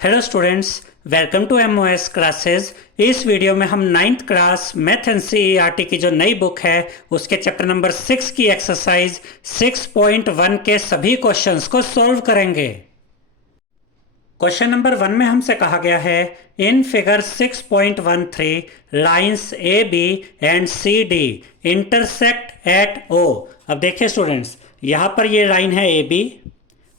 Hello students, welcome to MOS classes. इस video में हम 9th class math and CERT की जो नई बुक है उसके चैप्टर नंबर 6 की एक्सरसाइज 6.1 के सभी क्वेश्चंस को सॉल्व करेंगे। क्वेश्चन नंबर 1 में हमसे कहा गया है in figure 6.13 lines A B and C D intersect at O. अब देखिए स्टूडेंट्स, यहाँ पर ये लाइन है ए बी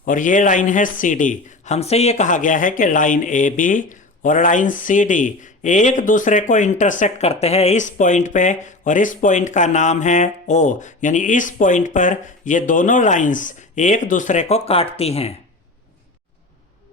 और ये लाइन है सी डी। हमसे ये कहा गया है कि लाइन ए बी और लाइन सी डी एक दूसरे को इंटरसेक्ट करते हैं इस पॉइंट पे, और इस पॉइंट का नाम है ओ। यानी इस पॉइंट पर ये दोनों लाइंस एक दूसरे को काटती हैं।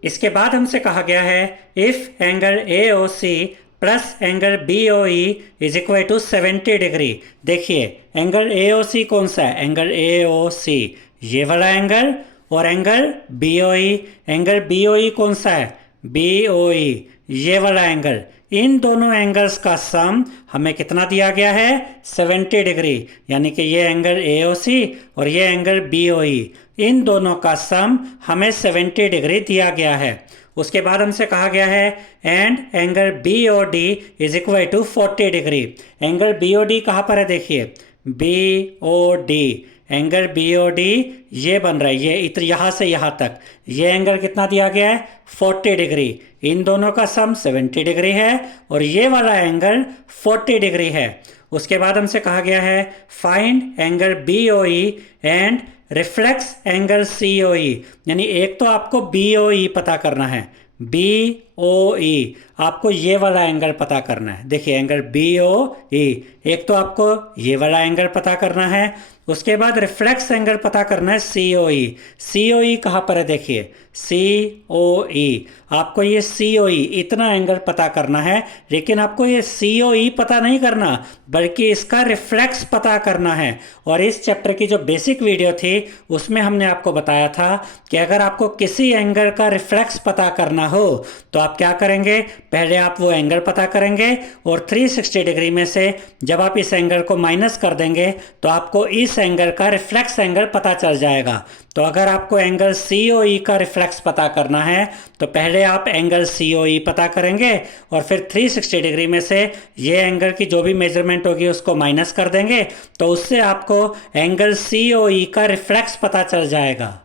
इसके बाद हमसे कहा गया है if angle A O C plus angle B O E is equal to 70 degree. देखिए एंगल ए ओ सी कौन सा है? एंगल ए ओ सी ये वाला एंगल, और एंगल बी ओ ई, एंगल बी ओ ई कौन सा है? बी ओ ई ये वाला एंगल। इन दोनों एंगल्स का सम हमें कितना दिया गया है? 70 डिग्री। यानी कि ये एंगल ए ओ सी और ये एंगल बी ओ ई, इन दोनों का सम हमें 70 डिग्री दिया गया है। उसके बाद हमसे कहा गया है and angle B O D is equal to 40 degree. Angle B O D कहाँ पर है? देखिए B O D, angle B O D ये बन रहा है, ये यहाँ से यहाँ तक ये एंगल कितना दिया गया है? 40 डिग्री। इन दोनों का सम 70 डिग्री है और ये वाला एंगल 40 डिग्री है। उसके बाद हमसे कहा गया है find angle B O E and reflex angle C O E. यानी एक तो आपको बी ओ ई पता करना है, बी ओ ई आपको ये वाला एंगल पता करना है। देखिए एंगल बी ओ ई, एक तो आपको ये वाला एंगल पता करना है। उसके बाद रिफ्लेक्स एंगल पता करना है सी ओ ई। सी ओ ई कहाँ पर है? देखिए सी ओ ई, आपको ये सी ओ ई इतना एंगल पता करना है, लेकिन आपको ये सी ओ ई पता नहीं करना बल्कि इसका रिफ्लेक्स पता करना है। और इस चैप्टर की जो बेसिक वीडियो थी उसमें हमने आपको बताया था कि अगर आपको किसी एंगल का रिफ्लेक्स पता करना हो तो आप क्या करेंगे? पहले आप वो एंगल पता करेंगे और 360 डिग्री में से जब आप इस एंगल को माइनस कर देंगे तो आपको इस एंगल का रिफ्लेक्स एंगल पता चल जाएगा। तो अगर आपको एंगल सी ओ ई का रिफ्लेक्स पता करना है तो पहले आप एंगल सी ओ ई पता करेंगे और फिर 360 डिग्री में से ये एंगल की जो भी मेजरमेंट होगी उसको माइनस कर देंगे, तो उससे आपको एंगल सी ओ ई का रिफ्लेक्स पता चल जाएगा।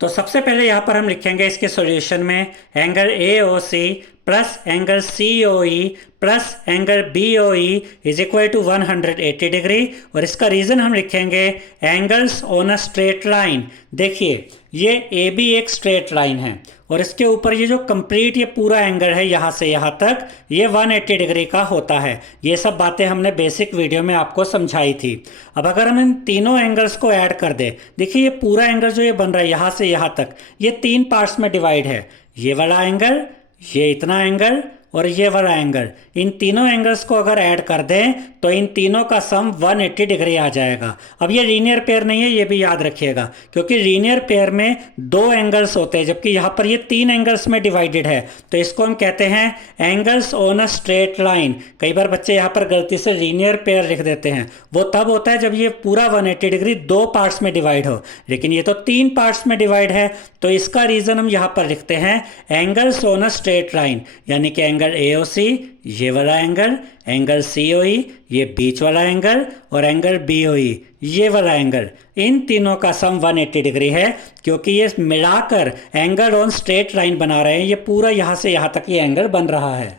तो सबसे पहले यहाँ पर हम लिखेंगे इसके सॉल्यूशन में angle A O C plus angle C O E plus angle B O E is equal to 180 degree. और इसका रीज़न हम लिखेंगे angles on a straight line. देखिए ये ए बी एक स्ट्रेट लाइन है और इसके ऊपर ये जो कंप्लीट ये पूरा एंगल है यहाँ से यहाँ तक ये 180 डिग्री का होता है। ये सब बातें हमने बेसिक वीडियो में आपको समझाई थी। अब अगर हम इन तीनों एंगल्स को ऐड कर दें, देखिए ये पूरा एंगल जो ये बन रहा है यहाँ से यहाँ तक ये 3 पार्ट्स में डिवाइड है। ये वाला एंगल, ये इतना एंगल और ये वाला एंगल, इन तीनों एंगल्स को अगर ऐड कर दें तो इन तीनों का सम 180 डिग्री आ जाएगा। अब ये लीनियर पेयर नहीं है, ये भी याद रखिएगा, क्योंकि लीनियर पेयर में 2 एंगल्स होते हैं जबकि यहाँ पर ये 3 एंगल्स में डिवाइडेड है। तो इसको हम कहते हैं angles on a straight line. कई बार बच्चे यहाँ पर गलती से लीनियर पेयर लिख देते हैं, वो तब होता है जब ये पूरा 180 डिग्री 2 पार्ट्स में डिवाइड हो, लेकिन ये तो 3 पार्ट्स में डिवाइड है। तो इसका रीज़न हम यहाँ पर लिखते हैं angles on a straight line. यानी कि एंगल ए ओ सी ये वाला एंगल, एंगल सी ओ ई ये बीच वाला एंगल और एंगल बी ओ ई ये वाला एंगल, इन तीनों का सम 180 डिग्री है, क्योंकि ये मिलाकर एंगल ऑन स्ट्रेट लाइन बना रहे हैं। ये पूरा यहाँ से यहाँ तक ये एंगल बन रहा है।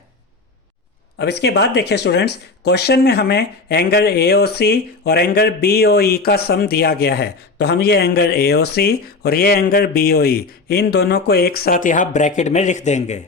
अब इसके बाद देखिए स्टूडेंट्स, क्वेश्चन में हमें एंगल ए ओ सी और एंगल बी ओ ई का सम दिया गया है। तो हम ये एंगल ए ओ सी और ये एंगल बी ओ ई इन दोनों को एक साथ यहाँ ब्रैकेट में लिख देंगे।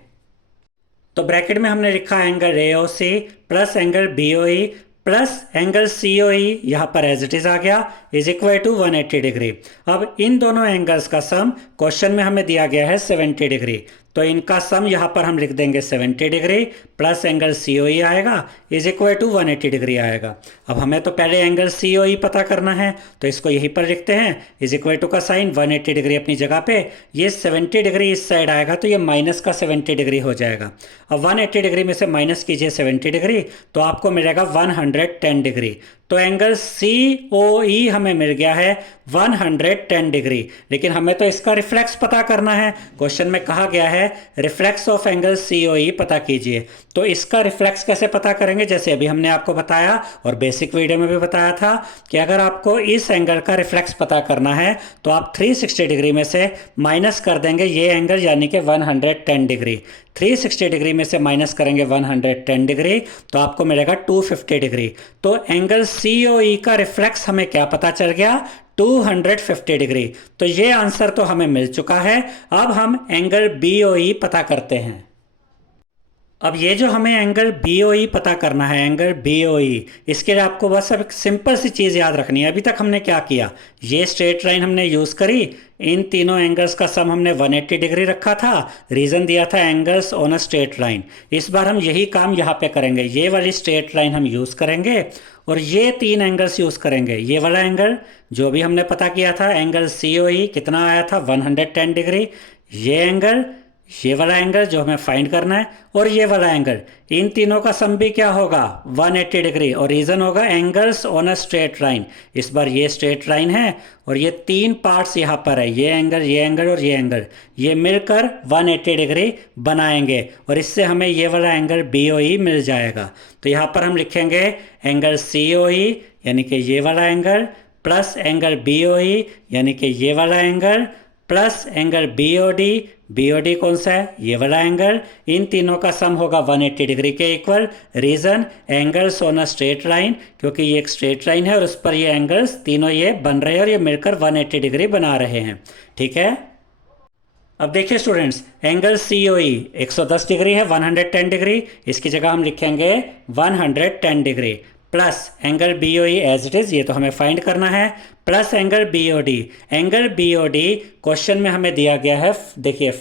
तो ब्रैकेट में हमने लिखा angle A O C plus angle B O E plus angle C O E यहाँ पर एज इट इज आ गया इज इक्वल टू 180 डिग्री। अब इन दोनों एंगल्स का सम क्वेश्चन में हमें दिया गया है 70 डिग्री, तो इनका सम यहाँ पर हम लिख देंगे 70 degree plus angle C O ई आएगा इज इक्वल टू 180 डिग्री आएगा। अब हमें तो पहले एंगल सी ओ ई पता करना है, तो इसको यहीं पर लिखते हैं इज इक्वल टू का साइन 180 डिग्री अपनी जगह पे, ये 70 डिग्री इस साइड आएगा तो ये माइनस का 70 डिग्री हो जाएगा। अब 180 डिग्री में से माइनस कीजिए 70 डिग्री तो आपको मिलेगा 110 डिग्री। तो एंगल COE हमें मिल गया है 110 डिग्री। लेकिन हमें तो इसका रिफ्लेक्स पता करना है। क्वेश्चन में कहा गया है रिफ्लेक्स ऑफ एंगल COE पता कीजिए। तो इसका रिफ्लेक्स कैसे पता करेंगे, जैसे अभी हमने आपको बताया और बेसिक वीडियो में भी बताया था कि अगर आपको इस एंगल का रिफ्लेक्स पता करना है तो आप 360 डिग्री में से माइनस कर देंगे ये एंगल, यानी कि 110 डिग्री। 360 डिग्री में से माइनस करेंगे 110 डिग्री तो आपको मिलेगा 250 डिग्री। तो एंगल COE का रिफ्लेक्स हमें क्या पता चल गया, 250 डिग्री। तो ये आंसर तो हमें मिल चुका है। अब हम एंगल BOE पता करते हैं। अब ये जो हमें एंगल BOE पता करना है, एंगल BOE, इसके लिए आपको बस अब एक सिंपल सी चीज़ याद रखनी है। अभी तक हमने क्या किया, ये स्ट्रेट लाइन हमने यूज़ करी, इन तीनों एंगल्स का सम हमने 180 डिग्री रखा था, रीज़न दिया था angles on a straight line. इस बार हम यही काम यहाँ पे करेंगे, ये वाली स्ट्रेट लाइन हम यूज़ करेंगे और ये तीन एंगल्स यूज़ करेंगे। ये वाला एंगल जो भी हमने पता किया था, एंगल COE कितना आया था 110 डिग्री, ये एंगल, ये वाला एंगल जो हमें फाइंड करना है, और ये वाला एंगल, इन तीनों का सम भी क्या होगा 180 डिग्री, और रीजन होगा angles on a straight line. इस बार ये स्ट्रेट लाइन है और ये तीन पार्ट्स यहाँ पर है, ये एंगल और ये एंगल, ये मिलकर 180 डिग्री बनाएंगे और इससे हमें ये वाला एंगल BOE मिल जाएगा। तो यहाँ पर हम लिखेंगे एंगल COE यानी कि ये वाला एंगल प्लस एंगल BOE यानी कि ये वाला एंगल प्लस एंगल BOD कौन सा है, ये वाला एंगल, इन तीनों का सम होगा 180 डिग्री के equal. Reason angles on a straight line, क्योंकि ये एक स्ट्रेट लाइन है और उस पर ये एंगल्स तीनों ये बन रहे हैं और ये मिलकर 180 डिग्री बना रहे हैं। ठीक है, अब देखिए स्टूडेंट्स, एंगल COE 110 डिग्री है, 110 डिग्री, इसकी जगह हम लिखेंगे 110 degree plus angle BOE as it is, ये तो हमें फाइंड करना है, plus angle BOD। Angle BOD question में हमें दिया गया है, देखिए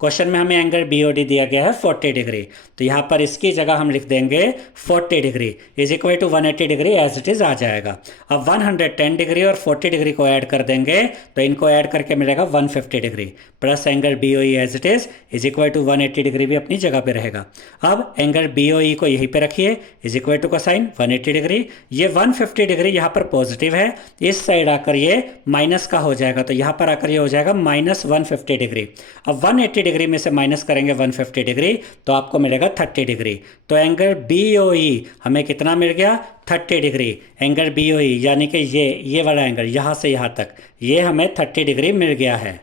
क्वेश्चन में हमें एंगल BOD दिया गया है 40 डिग्री, तो यहाँ पर इसकी जगह हम लिख देंगे 40 degree is equal to 180 degree as it is आ जाएगा। अब 110 डिग्री और 40 डिग्री को ऐड कर देंगे तो इनको ऐड करके मिलेगा 150 degree plus angle BOE as it is equal to 180 degree भी अपनी जगह पे रहेगा। अब एंगल BOE को यहीं पे रखिए, इज इक्वल टू का साइन 180 डिग्री, ये 150 डिग्री यहाँ पर पॉजिटिव है, इस साइड आकर ये माइनस का हो जाएगा, तो यहाँ पर आकर ये हो जाएगा माइनस 150 डिग्री। अब 180 डिग्री में से माइनस करेंगे 150 डिग्री तो आपको मिलेगा 30 डिग्री। तो एंगल BOE हमें कितना मिल गया, 30 डिग्री। एंगल BOE यानी कि ये वाला एंगल यहाँ से यहाँ तक, ये हमें 30 डिग्री मिल गया है।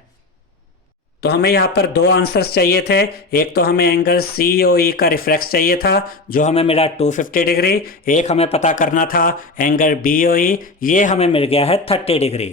तो हमें यहाँ पर दो आंसर्स चाहिए थे, एक तो हमें एंगल COE का रिफ्लेक्स चाहिए था जो हमें मिला 250 डिग्री, एक हमें पता करना था एंगल BOE, ये हमें मिल गया है 30 डिग्री।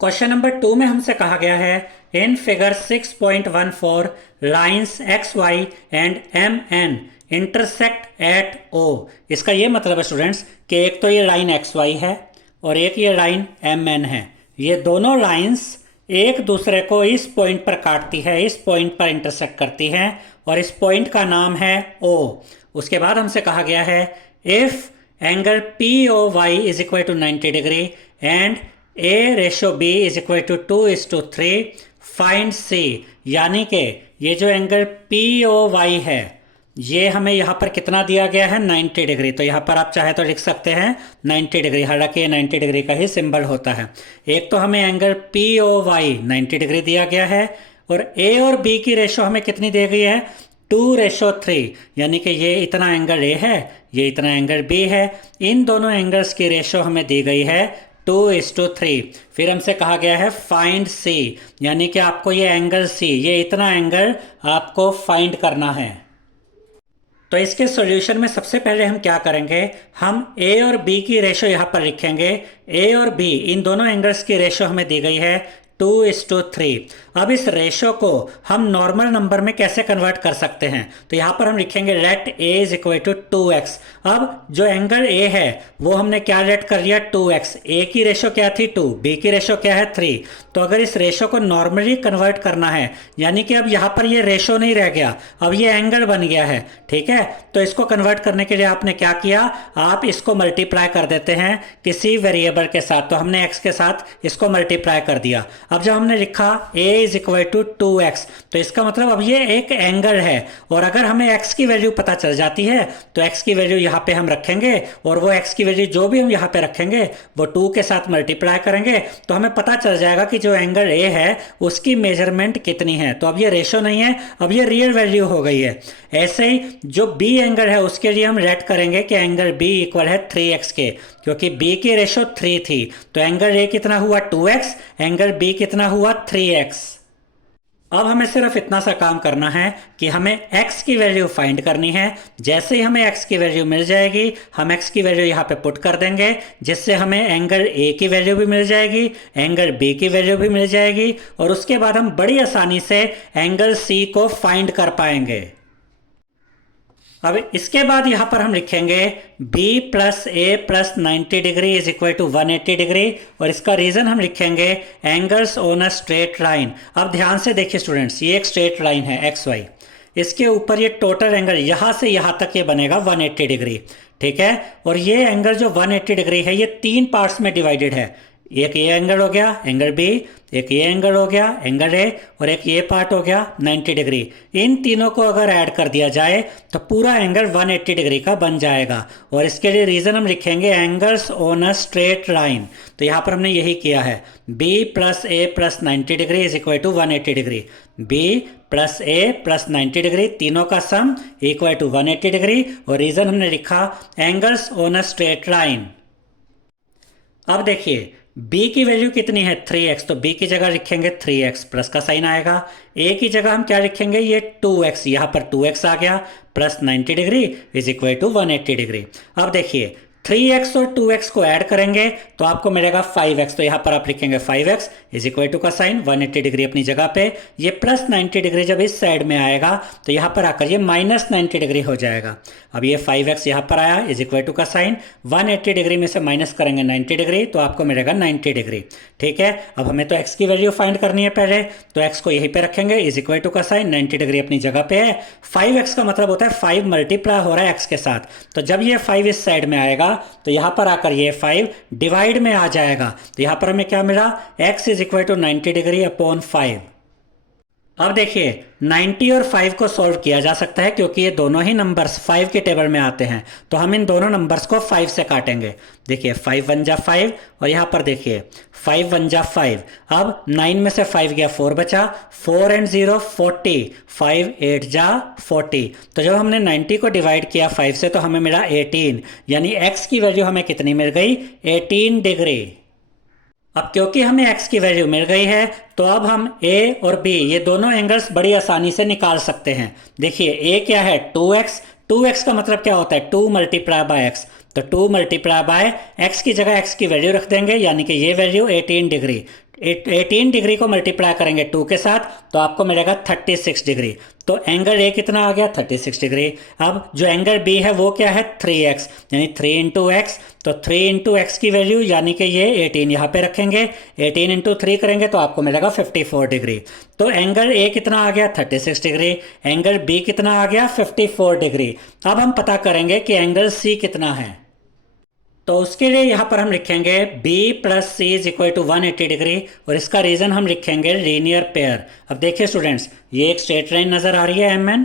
क्वेश्चन नंबर 2 में हमसे कहा गया है in figure 6.14 lines XY and MN intersect at O। इसका ये मतलब है स्टूडेंट्स कि एक तो ये लाइन XY है और एक ये लाइन MN है, ये दोनों लाइंस एक दूसरे को इस पॉइंट पर काटती है, इस पॉइंट पर इंटरसेक्ट करती हैं और इस पॉइंट का नाम है O। उसके बाद हमसे कहा गया है if angle POY is equal to 90 degree and A/B is equal to 2:3 find C। यानी कि ये जो एंगल POY है ये हमें यहाँ पर कितना दिया गया है 90 डिग्री, तो यहाँ पर आप चाहे तो लिख सकते हैं 90 डिग्री, हालांकि ये 90 डिग्री का ही सिंबल होता है। एक तो हमें एंगल POY 90 डिग्री दिया गया है और A और B की रेशो हमें कितनी दी गई है 2:3, यानी कि ये इतना एंगल A है, ये इतना एंगल B है, इन दोनों एंगल्स की रेशो हमें दी गई है 2:3। फिर हमसे कहा गया है फाइंड C, यानी कि आपको ये एंगल C, ये इतना एंगल आपको फाइंड करना है। तो इसके सॉल्यूशन में सबसे पहले हम क्या करेंगे, हम A और B की रेशो यहाँ पर लिखेंगे। A और B इन दोनों एंगल्स की रेशो हमें दी गई है 2:3। अब इस रेशो को हम नॉर्मल नंबर में कैसे कन्वर्ट कर सकते हैं, तो यहाँ पर हम लिखेंगे let A is equal to 2x। अब जो एंगल A है वो हमने क्या लेट कर लिया 2x, A की रेशो क्या थी 2, B की रेशो क्या है 3। तो अगर इस रेशो को नॉर्मली कन्वर्ट करना है, यानी कि अब यहाँ पर ये रेशो नहीं रह गया, अब ये एंगल बन गया है, ठीक है। तो इसको कन्वर्ट करने के लिए आपने क्या किया, आप इसको मल्टीप्लाई कर देते हैं किसी वेरिएबल के साथ, तो हमने x के साथ इसको मल्टीप्लाई कर दिया। अब जब हमने लिखा a is equal to 2x, तो इसका मतलब अब ये एक एंगल है, और अगर हमें x की वैल्यू पता चल जाती है तो x की वैल्यू यहाँ पे हम रखेंगे, और वो x की वैल्यू जो भी हम यहाँ पे रखेंगे वो 2 के साथ मल्टीप्लाई करेंगे, तो हमें पता चल जाएगा कि जो एंगल a है उसकी मेजरमेंट कितनी है। तो अब ये रेशो नहीं है, अब ये रियल वैल्यू हो गई है। ऐसे ही जो b एंगल है उसके लिए हम रेट करेंगे कि एंगल b इक्वल है 3x के, क्योंकि b की रेशो 3 थी, तो एंगल a कितना हुआ 2x, एंगल b कितना हुआ 3x। अब हमें सिर्फ इतना सा काम करना है कि हमें x की वैल्यू फाइंड करनी है। जैसे ही हमें x की वैल्यू मिल जाएगी हम x की वैल्यू यहाँ पे पुट कर देंगे, जिससे हमें एंगल a की वैल्यू भी मिल जाएगी, एंगल b की वैल्यू भी मिल जाएगी, और उसके बाद हम बड़ी आसानी से एंगल c को फाइंड कर पाएंगे। अब इसके बाद यहां पर हम लिखेंगे b plus A plus 90 degree is equal to 180 degree, और इसका रीजन हम लिखेंगे angles on a straight line. अब ध्यान से देखिए स्टूडेंट्स, ये एक स्ट्रेट लाइन है एक्स वाई, इसके ऊपर ये टोटल एंगल यहां से यहां तक ये बनेगा 180 डिग्री, ठीक है। और ये एंगल जो 180 डिग्री है ये 3 पार्ट्स में डिवाइडेड है। एक ये एंगल हो गया एंगल बी, एक ये एंगल हो गया एंगल ए, और एक ये पार्ट हो गया 90 डिग्री। इन तीनों को अगर ऐड कर दिया जाए तो पूरा एंगल 180 डिग्री का बन जाएगा, और इसके लिए रीजन हम लिखेंगे angles on a straight line. तो यहाँ पर हमने यही किया है, b plus A plus 90 degree is equal to 180 degree, b plus A plus 90 degree तीनों का सम इक्वल टू 180 डिग्री, और रीजन हमने लिखा angles on a straight line. अब देखिए b की वैल्यू कितनी है 3x, तो b की जगह लिखेंगे 3x, प्लस का साइन आएगा। a की जगह हम क्या लिखेंगे, ये 2x, यहाँ पर 2x आ गया, plus 90 degree is equal to 180 degree. अब देखिए 3x और 2x को ऐड करेंगे तो आपको मिलेगा 5x, तो यहाँ पर आप लिखेंगे 5x इज इक्वल टू का साइन 180 डिग्री अपनी जगह पे, ये प्लस 90 डिग्री जब इस साइड में आएगा तो यहाँ पर आकर ये माइनस 90 डिग्री हो जाएगा। अब ये 5x यहाँ पर आया इज इक्वल टू का साइन 180 डिग्री में से माइनस करेंगे 90 डिग्री, तो आपको मिलेगा 90 डिग्री, ठीक है। अब हमें तो x की वैल्यू फाइंड करनी है पहले, तो x को यहीं पे रखेंगे इज इक्वल टू का साइन 90 डिग्री अपनी जगह पे है। 5x का मतलब होता है 5 मल्टीप्लाई हो रहा है x के साथ, तो जब ये 5 इस साइड में आएगा तो यहां पर आकर ये 5 डिवाइड में आ जाएगा, तो यहां पर हमें क्या मिला x is equal to 90 degree upon 5। अब देखिए 90 और 5 को सॉल्व किया जा सकता है क्योंकि ये दोनों ही नंबर्स 5 के टेबल में आते हैं, तो हम इन दोनों नंबर्स को 5 से काटेंगे। देखिए 5 1 जा 5, और यहाँ पर देखिए 5 1 जा 5, अब 9 में से 5 गया 4 बचा, 4 एंड 0 40, 5 8 जा 40। तो जब हमने 90 को डिवाइड किया 5 से तो हमें मिला 18, यानी x की वैल्यू हमें कितनी मिल गई 18 डिग्री। अब क्योंकि हमें x की वैल्यू मिल गई है तो अब हम a और b ये दोनों एंगल्स बड़ी आसानी से निकाल सकते हैं। देखिए a क्या है 2x, 2x का मतलब क्या होता है 2 मल्टीप्लाई बाय x, तो 2 मल्टीप्लाई बाय x की जगह x की वैल्यू रख देंगे, यानी कि ये वैल्यू 18 डिग्री। 18 डिग्री को मल्टीप्लाई करेंगे 2 के साथ तो आपको मिलेगा 36 डिग्री, तो एंगल ए कितना आ गया 36 डिग्री। अब जो एंगल बी है वो क्या है 3x, यानी 3 इंटू एक्स, तो 3 इंटू एक्स की वैल्यू यानी कि ये 18 यहाँ पे रखेंगे, 18 इंटू 3 करेंगे तो आपको मिलेगा 54 डिग्री। तो एंगल ए कितना आ गया 36 डिग्री, एंगल बी कितना आ गया 54 डिग्री। अब हम पता करेंगे कि एंगल सी कितना है, तो उसके लिए यहां पर हम लिखेंगे b plus C is equal to 180 degree, और इसका रीजन हम लिखेंगे लीनियर पेयर। अब देखिए स्टूडेंट्स, ये एक स्ट्रेट लाइन नजर आ रही है mn,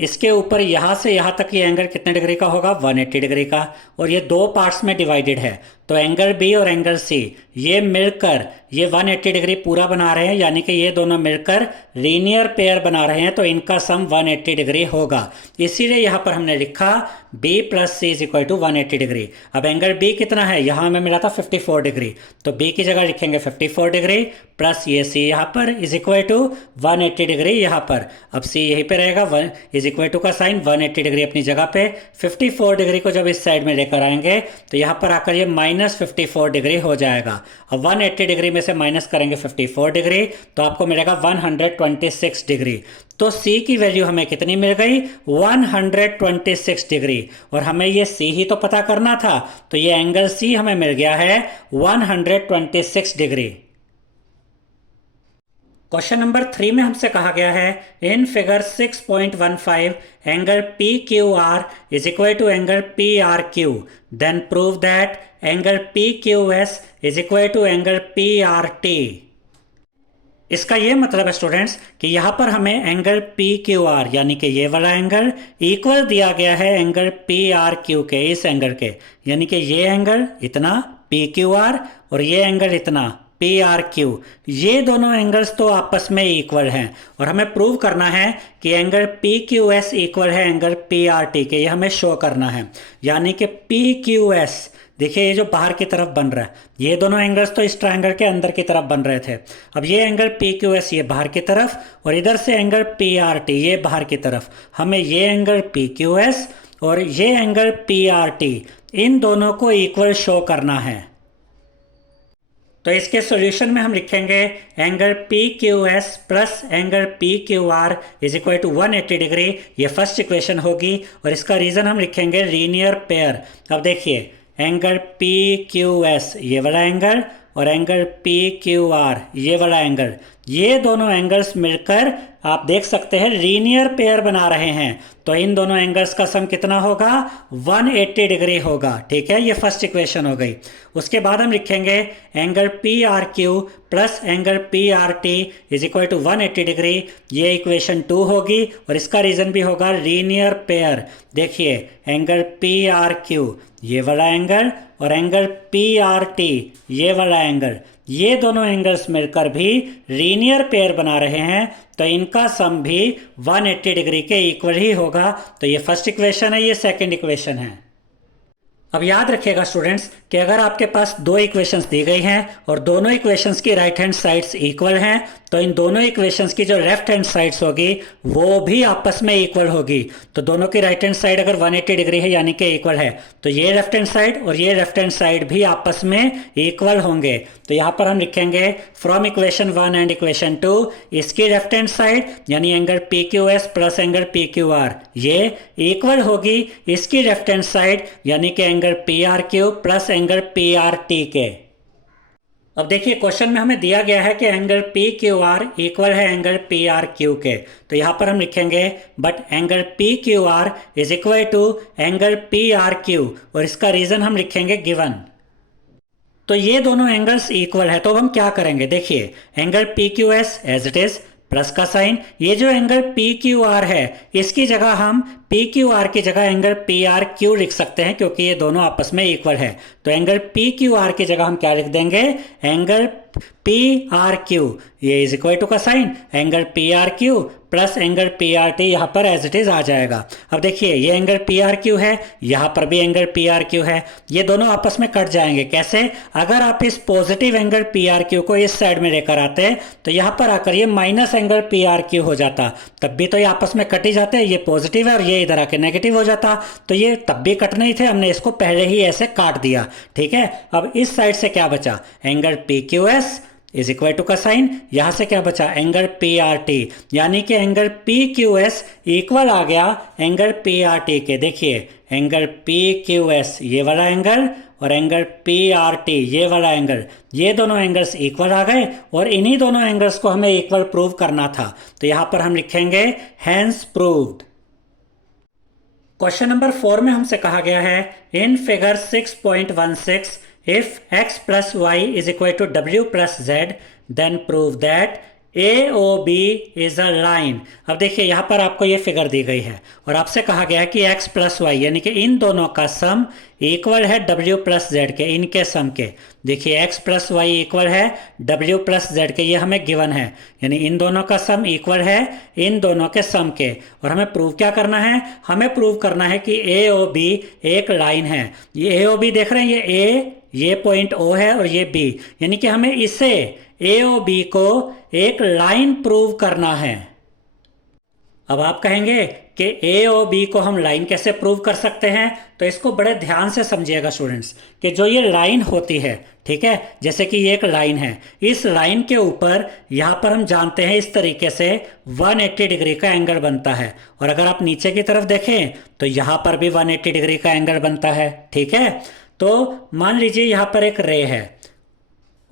इसके ऊपर यहां से यहां तक ये एंगल कितने डिग्री का होगा 180 डिग्री का, और ये 2 पार्ट्स में डिवाइडेड है, तो एंगल बी और एंगल सी ये मिलकर ये 180 डिग्री पूरा बना रहे हैं, यानी कि ये दोनों मिलकर लीनियर पेयर बना रहे हैं, तो इनका सम 180 डिग्री होगा। इसीलिए यहां पर हमने लिखा b plus C is equal to 180 degree. अब एंगल b कितना है, यहां हमें मिला था 54 डिग्री, तो b की जगह लिखेंगे 54 डिग्री प्लस ये c यहां पर इज इक्वल टू 180 डिग्री यहां पर। अब c यहीं पे रहेगा, इज इक्वल टू का साइन 180 डिग्री अपनी जगह पे, 54 डिग्री को जब इस साइड में लेकर आएंगे तो यहां पर आकर ये माइनस 54 डिग्री हो जाएगा। अब 180 डिग्री में से माइनस करेंगे 54 डिग्री तो आपको मिलेगा 126 डिग्री। तो C की वैल्यू हमें कितनी मिल गई 126 डिग्री, और हमें ये C ही तो पता करना था, तो ये एंगल C हमें मिल गया है 126 डिग्री। क्वेश्चन नंबर 3 में हमसे कहा गया है in figure 6.15 angle P Q R is equal to angle P R Q, then prove that angle P Q S is equal to angle P R T. इसका ये मतलब है स्टूडेंट्स कि यहाँ पर हमें एंगल पी क्यू आर यानी कि ये वाला एंगल इक्वल दिया गया है एंगल पी आर क्यू के, इस एंगल के, यानी कि ये एंगल इतना पी क्यू आर और ये एंगल इतना पी आर क्यू, ये दोनों एंगल्स तो आपस में इक्वल हैं और हमें प्रूव करना है कि angle P Q S equal है एंगल पी आर टी के, ये हमें शो करना है। यानी कि पी क्यू एस, देखिए ये जो बाहर की तरफ बन रहा है, ये दोनों एंगल्स तो इस ट्रायंगल के अंदर की तरफ बन रहे थे। अब ये एंगल पी क्यू एस ये बाहर की तरफ और इधर से एंगल पी आर टी ये बाहर की तरफ, हमें ये एंगल पी क्यू एस और ये एंगल पी आर टी इन दोनों को इक्वल शो करना है। तो इसके सॉल्यूशन में हम लिखेंगे angle P Q S plus angle P Q R is equal to 180 degree, ये फर्स्ट इक्वेशन होगी और इसका रीज़न हम लिखेंगे लीनियर पेयर। अब देखिए एंगल पी क्यू एस ये वाला एंगल और एंगल पी क्यू आर ये वाला एंगल, ये दोनों एंगल्स मिलकर आप देख सकते हैं लीनियर पेयर बना रहे हैं। तो इन दोनों एंगल्स का सम कितना होगा, 180 डिग्री होगा। ठीक है, ये फर्स्ट इक्वेशन हो गई। उसके बाद हम लिखेंगे angle P R Q plus angle P R T is equal to 180 degree, ये इक्वेशन 2 होगी और इसका रीज़न भी होगा लीनियर पेयर। देखिए एंगल पी आर क्यू ये वाला एंगल और एंगल पी आर टी ये वाला एंगल, ये दोनों एंगल्स मिलकर भी लीनियर पेयर बना रहे हैं, तो इनका सम भी 180 डिग्री के इक्वल ही होगा। तो ये फर्स्ट इक्वेशन है, ये सेकंड इक्वेशन है। अब याद रखिएगा स्टूडेंट्स कि अगर आपके पास दो इक्वेशंस दी गई हैं और दोनों इक्वेशंस की राइट हैंड साइड्स इक्वल हैं, तो इन दोनों इक्वेशंस की जो लेफ्ट हैंड साइड्स होगी वो भी आपस में इक्वल होगी। तो दोनों की राइट हैंड साइड अगर 180 डिग्री है यानी कि इक्वल है, तो ये लेफ्ट हैंड साइड और ये लेफ्ट हैंड साइड भी आपस में इक्वल होंगे। तो यहाँ पर हम लिखेंगे फ्रॉम इक्वेशन 1 एंड इक्वेशन 2, इसकी लेफ्ट हैंड साइड यानी angle P Q S plus angle P Q are ये इक्वल होगी इसकी लेफ्ट हैंड साइड यानी कि angle P R Q plus angle P R T के। अब देखिए क्वेश्चन में हमें दिया गया है कि angle P Q R equal है एंगल पी आर क्यू के, तो यहां पर हम लिखेंगे but angle P Q R is equal to angle P R Q और इसका रीजन हम लिखेंगे गिवन। तो ये दोनों एंगल्स इक्वल है, तो हम क्या करेंगे, देखिए angle P Q S as it is plus का साइन, ये जो एंगल पी क्यू आर है इसकी जगह हम पी क्यू आर की जगह एंगल पी आर क्यू लिख सकते हैं क्योंकि ये दोनों आपस में इक्वल है। तो एंगल पी क्यू आर की जगह हम क्या लिख देंगे, एंगल पी आर क्यू ये इज इक्वल टू का sign angle P R Q plus angle P R T यहाँ पर एज इट इज आ जाएगा। अब देखिए ये एंगल पी आर क्यू है, यहाँ पर भी एंगल पी आर क्यू है, ये दोनों आपस में कट जाएंगे। कैसे, अगर आप इस positive angle P R Q को इस साइड में लेकर आते तो यहाँ पर आकर ये minus angle P R Q हो जाता, तब भी तो ये आपस में कट ही जाते हैं, ये पॉजिटिव है और ये इधर आके नेगेटिव हो जाता, तो ये तब भी कट नहीं थे, हमने इसको पहले ही ऐसे काट दिया। ठीक है, अब इस साइड से क्या बचा, angle P Q S is equal to का साइन, यहां से क्या बचा एंगल पी आर टी, यानी कि angle P Q S equal आ गया एंगल पी आर टी के। देखिए एंगल पी क्यू एस ये वाला एंगल और एंगल पी आर टी ये वाला एंगल, ये दोनों एंगल्स इक्वल आ गए और इन्हीं दोनों एंगल्स को हमें इक्वल प्रूव करना था। तो यहां पर हम लिखेंगे हैंस प्रूव्ड। क्वेश्चन नंबर 4 में हमसे कहा गया है in figure 6.16 if x plus y is equal to w plus z then prove that AOB is a line। अब देखिए यहाँ पर आपको ये फिगर दी गई है और आपसे कहा गया है कि x प्लस वाई यानी कि इन दोनों का सम इक्वल है w प्लस जेड के, इनके सम के। देखिए x प्लस वाई इक्वल है w प्लस जेड के, ये हमें गिवन है, यानी इन दोनों का सम इक्वल है इन दोनों के सम के। और हमें प्रूव क्या करना है, हमें प्रूव करना है कि AOB एक लाइन है। ये AOB देख रहे हैं, ये A ये पॉइंट O है और ये B, यानी कि हमें इसे AOB को एक लाइन प्रूव करना है। अब आप कहेंगे कि AOB को हम लाइन कैसे प्रूव कर सकते हैं, तो इसको बड़े ध्यान से समझिएगा स्टूडेंट्स कि जो ये लाइन होती है, ठीक है, जैसे कि ये एक लाइन है, इस लाइन के ऊपर यहाँ पर हम जानते हैं इस तरीके से 180 डिग्री का एंगल बनता है और अगर आप नीचे की तरफ देखें तो यहाँ पर भी 180 डिग्री का एंगल बनता है। ठीक है, तो मान लीजिए यहाँ पर एक रे है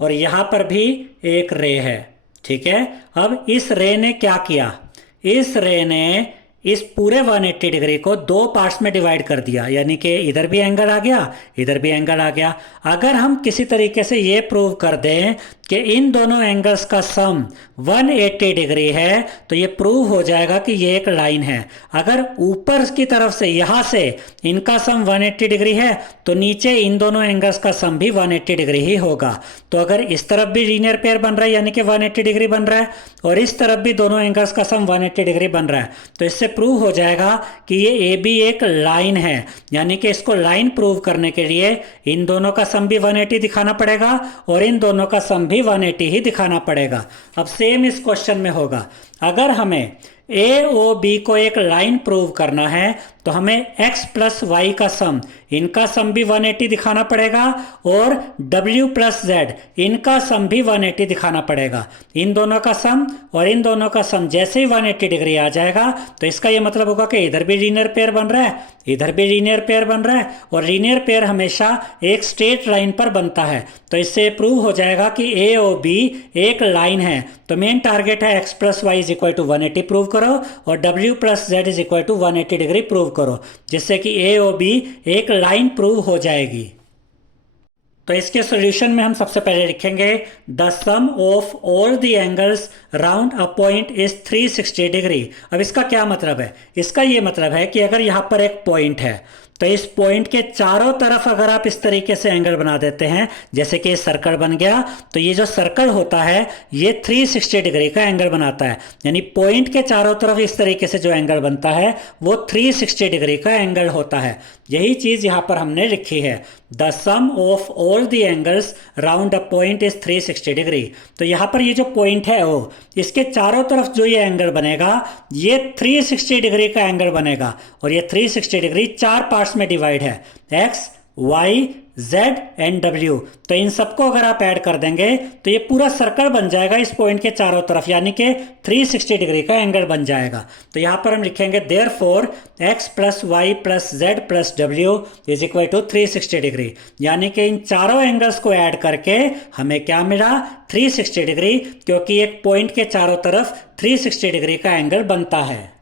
और यहाँ पर भी एक रे है। ठीक है, अब इस रे ने क्या किया, इस रे ने इस पूरे 180 डिग्री को दो पार्ट्स में डिवाइड कर दिया, यानी कि इधर भी एंगल आ गया, इधर भी एंगल आ गया। अगर हम किसी तरीके से ये प्रूव कर दें कि इन दोनों एंगल्स का सम 180 डिग्री है तो ये प्रूव हो जाएगा कि ये एक लाइन है। अगर ऊपर की तरफ से यहां से इनका सम 180 डिग्री है तो नीचे इन दोनों एंगल्स का सम भी 180 डिग्री ही होगा। तो अगर इस तरफ भी लीनियर पेयर बन रहा है यानी कि 180 डिग्री बन रहा है और इस तरफ भी दोनों एंगल्स का सम 180 डिग्री बन रहा है तो इससे प्रूव हो जाएगा कि ये ए बी एक लाइन है। यानी कि इसको लाइन प्रूव करने के लिए इन दोनों का सम भी 180 दिखाना पड़ेगा और इन दोनों का सम भी 180 ही दिखाना पड़ेगा। अब सेम इस क्वेश्चन में होगा, अगर हमें ए ओ बी को एक लाइन प्रूव करना है तो हमें x प्लस वाई का सम, इनका सम भी 180 दिखाना पड़ेगा और w प्लस जेड इनका सम भी 180 दिखाना पड़ेगा। इन दोनों का सम और इन दोनों का सम जैसे ही 180 डिग्री आ जाएगा तो इसका यह मतलब होगा कि इधर भी लीनियर पेयर बन रहा है, इधर भी लीनियर पेयर बन रहा है और लीनियर पेयर हमेशा एक स्ट्रेट लाइन पर बनता है। तो इससे प्रूव हो जाएगा कि ए ओ बी एक लाइन है। तो मेन टारगेट है x plus Y is equal to 180 prove करो और w plus Z is equal to 180 degree prove करो, जिससे कि ए ओ बी एक लाइन प्रूव हो जाएगी। तो इसके सॉल्यूशन में हम सबसे पहले लिखेंगे the sum of all the angles round a point is 360 degree. अब इसका क्या मतलब है? इसका ये मतलब है कि अगर यहाँ पर एक पॉइंट है तो इस पॉइंट के चारों तरफ अगर आप इस तरीके से एंगल बना देते हैं, जैसे कि सर्कल बन गया, तो ये जो सर्कल होता है ये 360 डिग्री का एंगल बनाता है। यानी पॉइंट के चारों तरफ इस तरीके से जो एंगल बनता है वो 360 डिग्री का एंगल होता है। यही चीज यहां पर हमने लिखी है, the sum of all the angles round a point is 360 degree. तो यहां पर ये जो पॉइंट है वो, इसके चारों तरफ जो ये एंगल बनेगा ये 360 डिग्री का एंगल बनेगा और ये 360 डिग्री चार पार्ट्स में डिवाइड है, x y z and w। तो इन सबको अगर आप ऐड कर देंगे तो ये पूरा सर्कल बन जाएगा इस पॉइंट के चारों तरफ, यानी कि 360 डिग्री का एंगल बन जाएगा। तो यहां पर हम लिखेंगे therefore x plus Y plus Z plus W is equal to 360 degree. यानी कि इन चारों एंगल्स को ऐड करके हमें क्या मिला? 360 डिग्री, क्योंकि एक पॉइंट के चारों तरफ 360 डिग्री का एंगल बनता है।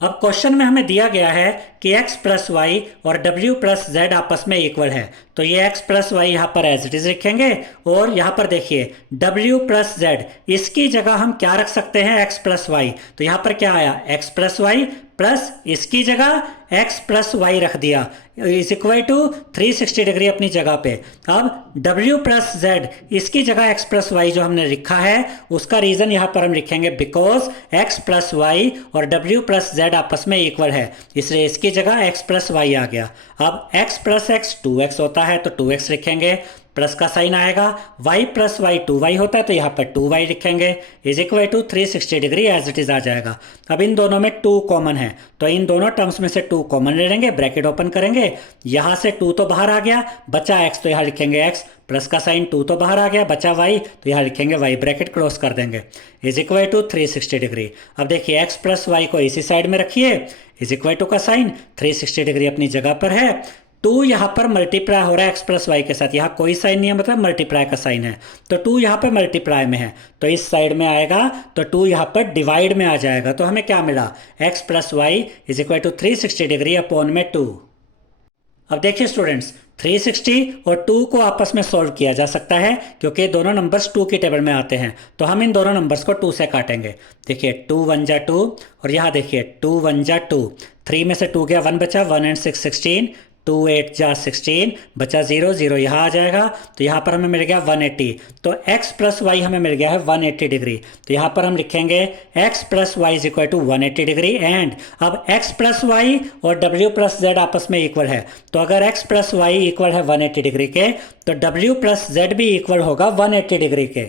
अब क्वेश्चन में हमें दिया गया है कि x प्लस वाई और w प्लस जेड आपस में इक्वल है। तो ये x प्लस वाई यहाँ पर एज इट इज लिखेंगे और यहाँ पर देखिए w प्लस जेड, इसकी जगह हम क्या रख सकते हैं? x plus Y. तो यहाँ पर क्या आया? x प्लस वाई प्लस इसकी जगह x प्लस वाई रख दिया इज इक्वल टू 360 डिग्री अपनी जगह पे। अब w प्लस जेड, इसकी जगह x प्लस वाई जो हमने लिखा है उसका रीजन यहाँ पर हम लिखेंगे बिकॉज x प्लस वाई और w प्लस जेड आपस में इक्वल है, इसलिए इसकी जगह x प्लस वाई आ गया। अब x प्लस एक्स 2x होता है तो 2x लिखेंगे, प्लस का साइन आएगा, y प्लस वाई 2y होता है तो यहाँ पर 2y लिखेंगे is equal to 360 degree as it is आ जाएगा। अब इन दोनों में 2 कॉमन है तो इन दोनों टर्म्स में से 2 कॉमन ले लेंगे, ब्रैकेट ओपन करेंगे, यहाँ से 2 तो बाहर आ गया, बचा x तो यहाँ लिखेंगे x, प्लस का साइन 2 तो बाहर आ गया, बचा y तो यहाँ लिखेंगे y, ब्रैकेट क्लोज कर देंगे इज इक्वल टू 360 डिग्री। अब देखिए x प्लस वाई को इसी साइड में रखिए, इज इक्वल टू का साइन 360 डिग्री अपनी जगह पर है, 2 यहाँ पर मल्टीप्लाई हो रहा है x प्लस वाई के साथ, यहाँ कोई साइन नहीं है मतलब मल्टीप्लाई का साइन है, तो 2 यहाँ पर मल्टीप्लाई में है तो इस साइड में आएगा, तो 2 यहाँ पर डिवाइड में आ जाएगा। तो हमें क्या मिला? x plus Y is equal to 360 degree upon में 2। अब देखिए स्टूडेंट्स, 360 और 2 को आपस में सॉल्व किया जा सकता है क्योंकि दोनों नंबर्स 2 की टेबल में आते हैं। तो हम इन दोनों नंबर्स को 2 से काटेंगे। देखिए 2 1 जा 2 और यहाँ देखिए 2 1 जा 2, 3 में से 2 गया, 1 बचा, 1 एंड 6 16, 2 8 जा 16, बचा 0 0 यहाँ आ जाएगा, तो यहाँ पर हमें मिल गया 180। तो x प्लस वाई हमें मिल गया है 180 डिग्री, तो यहाँ पर हम लिखेंगे x plus Y is equal to 180 degree and अब x प्लस वाई और w प्लस जेड आपस में इक्वल है, तो अगर x प्लस वाई इक्वल है 180 डिग्री के तो w प्लस जेड भी इक्वल होगा 180 डिग्री के।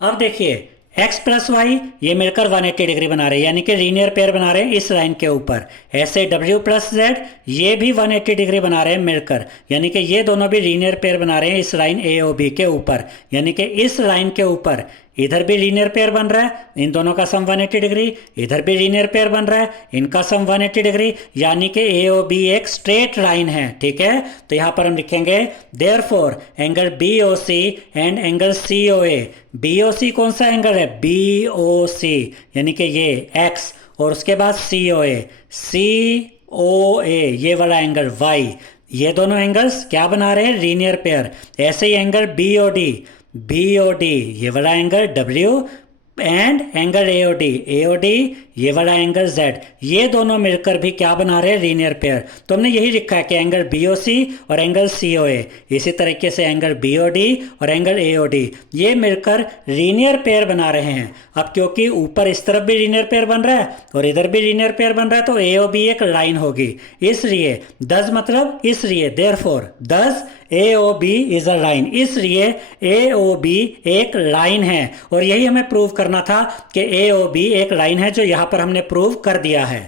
अब देखिए x प्लस वाई ये मिलकर 180 डिग्री बना रहे हैं, यानी कि लीनियर पेयर बना रहे हैं इस लाइन के ऊपर। ऐसे w प्लस जेड ये भी 180 डिग्री बना रहे हैं मिलकर, यानी कि ये दोनों भी लीनियर पेयर बना रहे हैं इस लाइन ए ओ बी के ऊपर, यानी कि इस लाइन के ऊपर इधर भी लीनियर पेयर बन रहा है, इन दोनों का सम 180 डिग्री, इधर भी लीनियर पेयर बन रहा है, इनका सम 180 डिग्री, यानी कि ए ओ बी एक स्ट्रेट लाइन है। ठीक है, तो यहां पर हम लिखेंगे therefore angle B O C and angle C O A. B O C कौन सा एंगल है? बी ओ सी, यानी कि ये x और उसके बाद सी ओ ए, सी ओ ए ये वाला एंगल y, ये दोनों एंगल्स क्या बना रहे हैं? Linear pair. ऐसे ही angle B O D, B O D ये वाला angle W and angle A O D ये वाला एंगल जेड, ये दोनों मिलकर भी क्या बना रहे हैं, लीनियर पेयर। तो हमने यही लिखा है कि एंगल बी ओ सी और एंगल सी ओ ए, इसी तरीके से एंगल बी ओ डी और एंगल ए ओ डी ये मिलकर लीनियर पेयर बना रहे हैं। अब क्योंकि ऊपर इस तरफ भी लीनियर पेयर बन रहा है और इधर भी लीनियर पेयर बन रहा है, तो ए ओ बी एक लाइन होगी, इसलिए दस मतलब इसलिए therefore this A O B is a line, इसलिए ए ओ बी एक लाइन है। और यही हमें प्रूव करना था कि ए ओ बी एक लाइन है, जो यहां पर हमने प्रूव कर दिया है।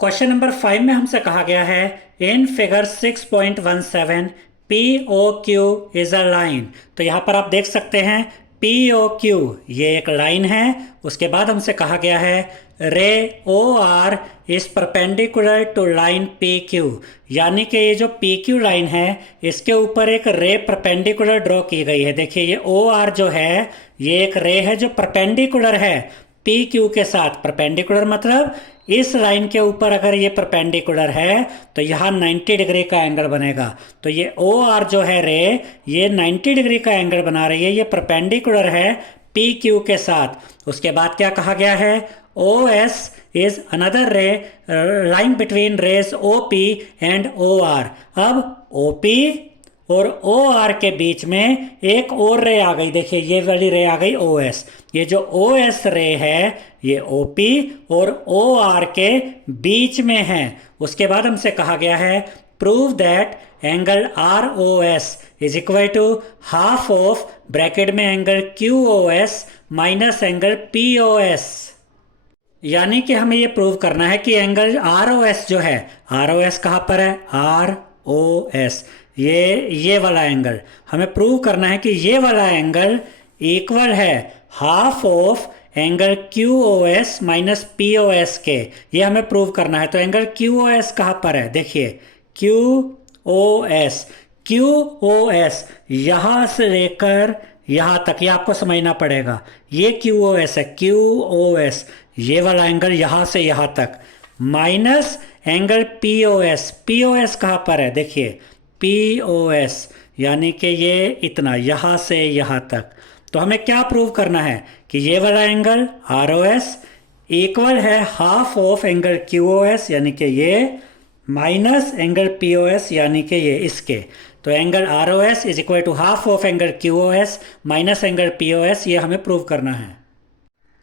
क्वेश्चन नंबर 5 में हमसे कहा गया है in figure 6.17 P O Q is a line. तो यहां पर आप देख सकते हैं पी ओ क्यू ये एक लाइन है। उसके बाद हमसे कहा गया है ray O R is perpendicular to line P Q, यानी कि ये जो पी क्यू लाइन है इसके ऊपर एक रे परपेंडिकुलर ड्रॉ की गई है। देखिए ये ओ आर जो है ये एक रे है जो परपेंडिकुलर है पी क्यू के साथ। परपेंडिकुलर मतलब इस लाइन के ऊपर अगर ये परपेंडिकुलर है तो यहाँ 90 डिग्री का एंगल बनेगा। तो ये ओ आर जो है रे ये 90 डिग्री का एंगल बना रही है, ये परपेंडिकुलर है पी क्यू के साथ। उसके बाद क्या कहा गया है O S is another ray line between rays O P and O R. अब ओ पी और ओ आर के बीच में एक और रे आ गई, देखिए ये वाली रे आ गई ओ एस। ये जो ओ एस रे है ये ओ पी और ओ आर के बीच में है। उसके बाद हमसे कहा गया है prove that angle R O S is equal to half of bracket में angle Q O S minus angle P O S. यानी कि हमें ये प्रूव करना है कि एंगल आर ओ एस जो है, आर ओ एस कहाँ पर है, आर ओ एस ये वाला एंगल हमें प्रूव करना है कि ये वाला एंगल इक्वल है half of angle Q O S minus P O S के। ये हमें प्रूव करना है। तो एंगल क्यू ओ एस कहाँ पर है, देखिए Q O S, Q O S यहाँ से लेकर यहाँ तक ये आपको समझना पड़ेगा। ये क्यू ओ एस है, क्यू ओ एस ये वाला एंगल यहाँ से यहाँ तक minus angle P O S. P O S कहाँ पर है, देखिए पी ओ एस यानी कि ये इतना यहाँ से यहाँ तक। तो हमें क्या प्रूव करना है कि ये वाला angle R O S equal है half of angle Q O S यानी कि ये minus angle P O S यानी कि ये इसके। तो angle R O S is equal to half of angle Q O S minus angle P O S, ये हमें प्रूव करना है।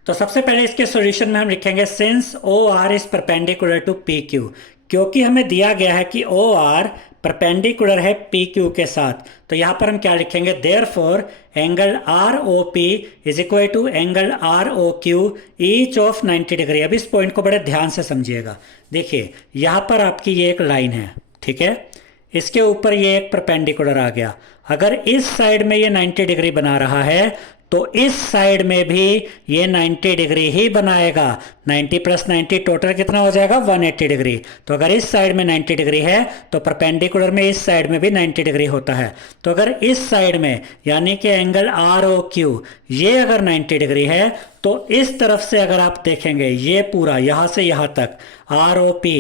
तो सबसे पहले इसके सॉल्यूशन में हम लिखेंगे since O R is perpendicular to P Q, क्योंकि हमें दिया गया है कि ओ आर परपेंडिकुलर है पी क्यू के साथ। तो यहाँ पर हम क्या लिखेंगे therefore angle R O P is equal to angle R O Q each of 90 degree. अब इस पॉइंट को बड़े ध्यान से समझिएगा। देखिए यहाँ पर आपकी ये एक लाइन है, ठीक है, इसके ऊपर ये एक परपेंडिकुलर आ गया। अगर इस साइड में ये 90 डिग्री बना रहा है तो इस साइड में भी ये 90 डिग्री ही बनाएगा। 90 प्लस 90 टोटल कितना हो जाएगा 180 डिग्री। तो अगर इस साइड में 90 डिग्री है तो परपेंडिकुलर में इस साइड में भी 90 डिग्री होता है। तो अगर इस साइड में यानी कि एंगल आर ओ क्यू ये अगर 90 डिग्री है तो इस तरफ से अगर आप देखेंगे ये पूरा यहाँ से यहाँ तक आर ओ पी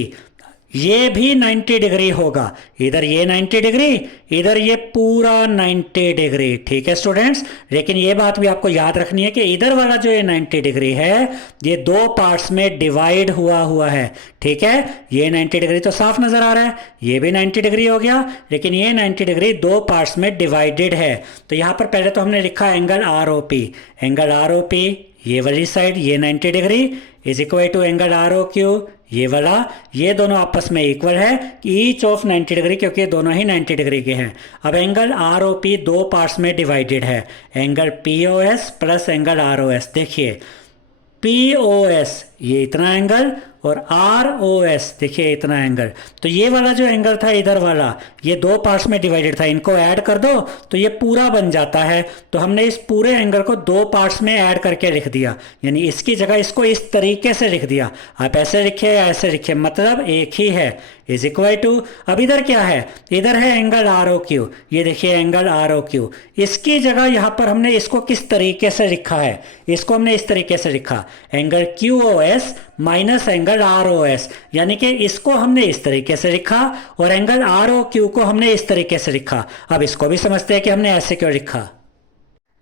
ये भी 90 डिग्री होगा। इधर ये 90 डिग्री, इधर ये पूरा 90 डिग्री। ठीक है स्टूडेंट्स, लेकिन ये बात भी आपको याद रखनी है कि इधर वाला जो ये 90 डिग्री है ये दो पार्ट्स में डिवाइड हुआ है। ठीक है, ये 90 डिग्री तो साफ नजर आ रहा है, ये भी 90 डिग्री हो गया, लेकिन ये 90 डिग्री दो पार्ट्स में डिवाइडेड है। तो यहाँ पर पहले तो हमने लिखा angle R O P. Angle R O P ये वाली साइड ये 90 degree is equal to angle R O Q ये वाला, ये दोनों आपस में इक्वल है ईच ऑफ 90 डिग्री, क्योंकि ये दोनों ही 90 डिग्री के हैं। अब एंगल आर ओ पी दो पार्ट्स में डिवाइडेड है, angle P O S plus angle R O S. देखिए पी ओ एस ये इतना एंगल और आर ओ एस देखिए इतना एंगल। तो ये वाला जो एंगल था इधर वाला ये दो पार्ट्स में डिवाइडेड था, इनको ऐड कर दो तो ये पूरा बन जाता है। तो हमने इस पूरे एंगल को दो पार्ट्स में ऐड करके लिख दिया, यानी इसकी जगह इसको इस तरीके से लिख दिया। आप ऐसे लिखिए या ऐसे लिखिए, मतलब एक ही है। इज इक्वल टू, अब इधर क्या है, इधर है एंगल आर ओ क्यू, ये देखिए एंगल आर ओ क्यू। इसकी जगह यहाँ पर हमने इसको किस तरीके से लिखा है, इसको हमने इस तरीके से लिखा angle Q O S minus angle R O S, यानी कि इसको हमने इस तरीके से लिखा और एंगल आर ओ क्यू को हमने इस तरीके से लिखा। अब इसको भी समझते हैं कि हमने ऐसे क्यों लिखा।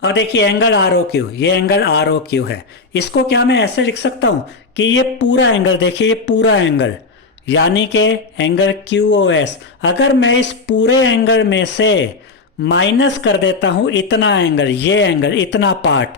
अब देखिए एंगल आर ओ क्यू, ये एंगल आर ओ क्यू है। इसको क्या मैं ऐसे लिख सकता हूं कि ये पूरा एंगल, देखिए ये पूरा एंगल यानी कि एंगल क्यू ओ एस, अगर मैं इस पूरे एंगल में से माइनस कर देता हूं इतना एंगल, ये एंगल इतना पार्ट,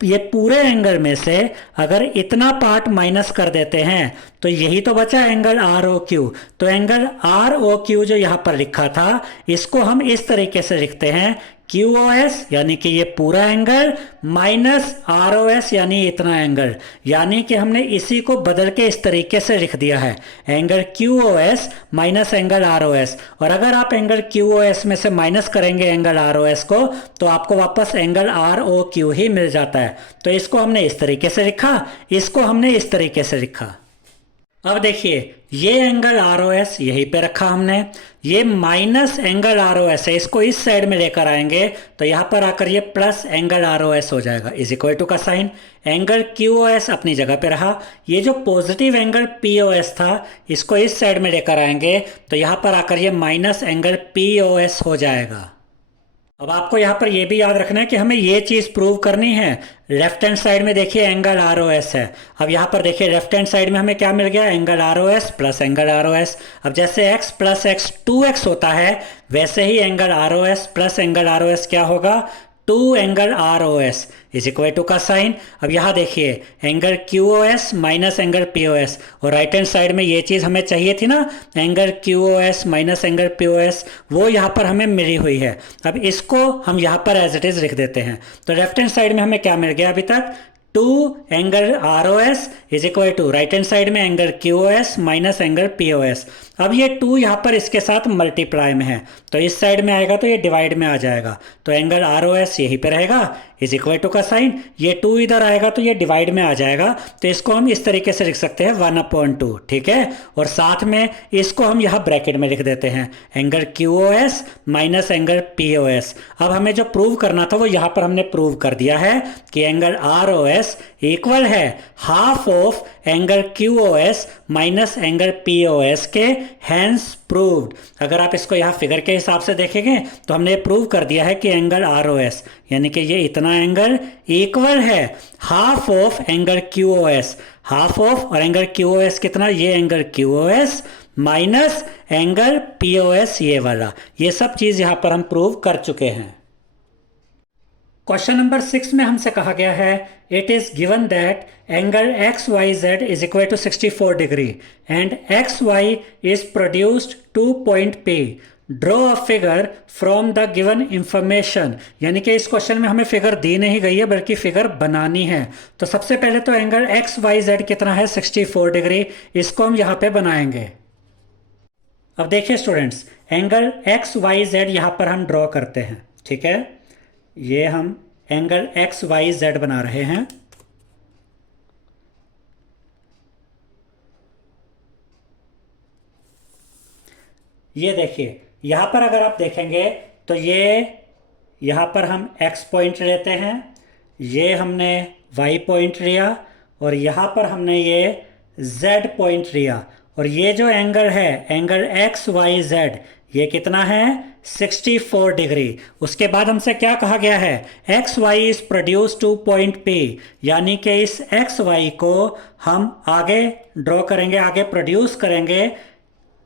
ये पूरे एंगल में से अगर इतना पार्ट माइनस कर देते हैं तो यही तो बचा एंगल आर ओ क्यू। तो एंगल आर ओ क्यू जो यहां पर लिखा था इसको हम इस तरीके से लिखते हैं क्यू ओ एस यानी कि ये पूरा angle minus R O S यानी इतना एंगल, यानी कि हमने इसी को बदल के इस तरीके से लिख दिया है angle Q O S minus angle R O S. और अगर आप एंगल क्यू ओ एस में से माइनस करेंगे एंगल आर ओ एस को तो आपको वापस एंगल आर ओ क्यू ही मिल जाता है। तो इसको हमने इस तरीके से लिखा, इसको हमने इस तरीके से लिखा। अब देखिए ये एंगल आर ओ एस यहीं पे रखा हमने, ये minus angle R O S है, इसको इस साइड में लेकर आएंगे तो यहां पर आकर ये plus angle R O S हो जाएगा इज इक्वल टू का sign. Angle Q O S अपनी जगह पे रहा, ये जो positive angle P O S था इसको इस साइड में लेकर आएंगे तो यहां पर आकर ये minus angle P O S हो जाएगा। अब आपको यहां पर यह भी याद रखना है कि हमें यह चीज प्रूव करनी है। लेफ्ट हैंड साइड में देखिए एंगल आर ओ एस है, अब यहां पर देखिए लेफ्ट हैंड साइड में हमें क्या मिल गया angle R O S plus angle R O S. अब जैसे x प्लस एक्स 2x होता है वैसे ही angle R O S plus angle R O S क्या होगा 2 angle R O S is equal to का साइन। अब यहां देखिए angle Q O S minus angle P O S, और राइट हैंड साइड में ये चीज हमें चाहिए थी ना angle Q O S minus angle P O S, वो यहां पर हमें मिली हुई है। अब इसको हम यहां पर एज इट इज लिख देते हैं। तो लेफ्ट हैंड साइड में हमें क्या मिल गया अभी तक 2 angle R O S is equal to right hand side में angle Q O S minus angle P O S. अब ये 2 यहां पर इसके साथ मल्टीप्लाई में है तो इस साइड में आएगा तो ये डिवाइड में आ जाएगा, तो एंगल आर ओ एस यहीं पे रहेगा इज इक्वल टू का साइन, ये 2 इधर आएगा तो ये डिवाइड में आ जाएगा। तो इसको हम इस तरीके से लिख सकते हैं 1/2, ठीक है। और साथ में इसको हम यहाँ ब्रैकेट में लिख देते हैं angle Q O S minus angle P O S. अब हमें जो प्रूव करना था वो यहाँ पर हमने प्रूव कर दिया है कि angle R O S equal है half of angle Q O S minus angle P O S के, हैंस प्रूव्ड। अगर आप इसको यहाँ फिगर के हिसाब से देखेंगे तो हमने प्रूव कर दिया है कि एंगल आर ओ एस यानी कि ये इतना एंगल इक्वल है half of angle Q O S, half of और एंगल क्यू ओ एस कितना ये angle Q O S minus angle P O S ये वाला, ये सब चीज यहां पर हम प्रूव कर चुके हैं। क्वेश्चन नंबर 6 में हमसे कहा गया है it is given that angle X Y Z is equal to 64 degree and X Y is produced to point पे, draw a figure from the given information. यानी कि इस क्वेश्चन में हमें फिगर दी नहीं गई है बल्कि फिगर बनानी है। तो सबसे पहले तो एंगल एक्स वाई जेड कितना है 64 डिग्री, इसको हम यहाँ पे बनाएंगे। अब देखिए students angle X Y Z यहाँ पर हम ड्रॉ करते हैं, ठीक है। ये हम एंगल एक्स वाई जेड बना रहे हैं। ये देखिए यहां पर अगर आप देखेंगे तो ये यहां पर हम एक्स पॉइंट लेते हैं, ये हमने वाई पॉइंट लिया और यहां पर हमने ये जेड पॉइंट लिया, और ये जो एंगल है एंगल एक्स वाई जेड ये कितना है 64 डिग्री। उसके बाद हमसे क्या कहा गया है X Y is produce to point पे, यानी कि इस एक्स वाई को हम आगे ड्रॉ करेंगे, आगे प्रोड्यूस करेंगे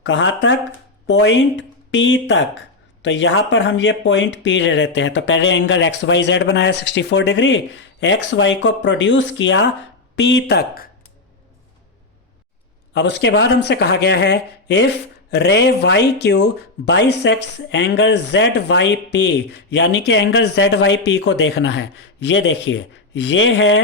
कहाँ तक पॉइंट पी तक। तो यहां पर हम ये पॉइंट पी ले लेते हैं। तो पहले एंगल एक्स वाई जेड बनाया 64 डिग्री, एक्स वाई को प्रोड्यूस किया पी तक। अब उसके बाद हमसे कहा गया है if ray Y Q bisects angle Z Y P, यानी कि एंगल जेड वाई पी को देखना है। ये देखिए ये है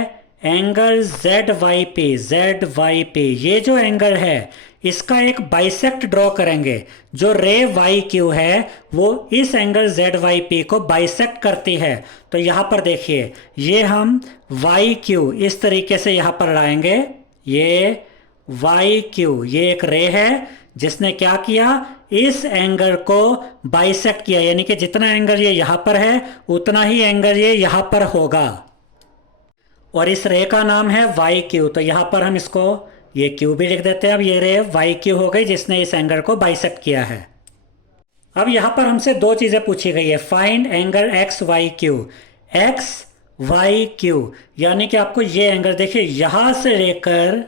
angle Z Y P, Z Y P, ये जो एंगल है इसका एक बाइसेक्ट ड्रॉ करेंगे। जो रे वाई क्यू है वो इस एंगल जेड वाई पी को बाइसेक्ट करती है। तो यहां पर देखिए ये हम वाई क्यू इस तरीके से यहां पर लाएंगे, ये वाई क्यू ये एक रे है जिसने क्या किया इस एंगल को बाइसेक्ट किया, यानी कि जितना एंगल ये यहां पर है उतना ही एंगल ये यहां पर होगा, और इस रे का नाम है वाई क्यू। तो यहां पर हम इसको ये क्यू भी लिख देते हैं। अब ये रे वाई क्यू हो गई जिसने इस एंगल को बाइसेक्ट किया है। अब यहां पर हमसे दो चीजें पूछी गई है, find angle X Y Q. X Y Q, यानी कि आपको ये एंगल देखिए यहां से लेकर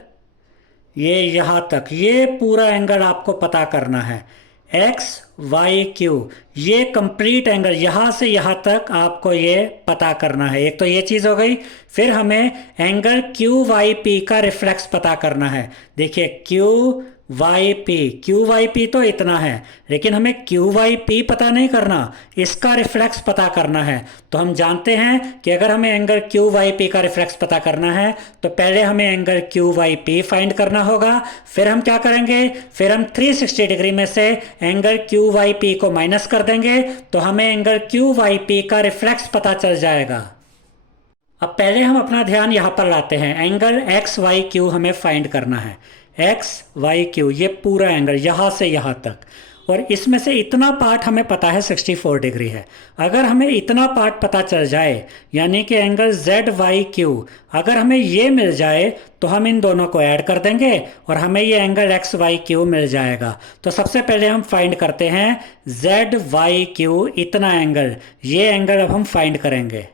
ये यहाँ तक ये पूरा एंगल आपको पता करना है। एक्स वाई क्यू, ये कंप्लीट एंगल यहाँ से यहाँ तक आपको ये पता करना है। एक तो ये चीज़ हो गई। फिर हमें एंगल क्यू वाई पी का रिफ्लेक्स पता करना है। देखिए क्यू वाई पी तो इतना है, लेकिन हमें क्यू वाई पी पता नहीं करना, इसका रिफ्लेक्स पता करना है। तो हम जानते हैं कि अगर हमें एंगल क्यू वाई पी का रिफ्लेक्स पता करना है तो पहले हमें angle Q Y P find करना होगा। फिर हम क्या करेंगे, फिर हम 360 डिग्री में से एंगल क्यू वाई पी को माइनस कर देंगे तो हमें एंगल क्यू वाई पी का रिफ्लेक्स पता चल जाएगा। अब पहले हम अपना ध्यान यहां पर लाते हैं। एंगल एक्स वाई क्यू हमें फाइंड करना है। एक्स वाई क्यू, ये पूरा एंगल यहां से यहां तक, और इसमें से इतना पार्ट हमें पता है 64 डिग्री है। अगर हमें इतना पार्ट पता चल जाए, यानी कि एंगल जेड वाई क्यू अगर हमें ये मिल जाए तो हम इन दोनों को ऐड कर देंगे और हमें ये एंगल एक्स वाई क्यू मिल जाएगा। तो सबसे पहले हम फाइंड करते हैं जेड वाई क्यू, इतना एंगल, ये एंगल अब हम फाइंड करेंगे।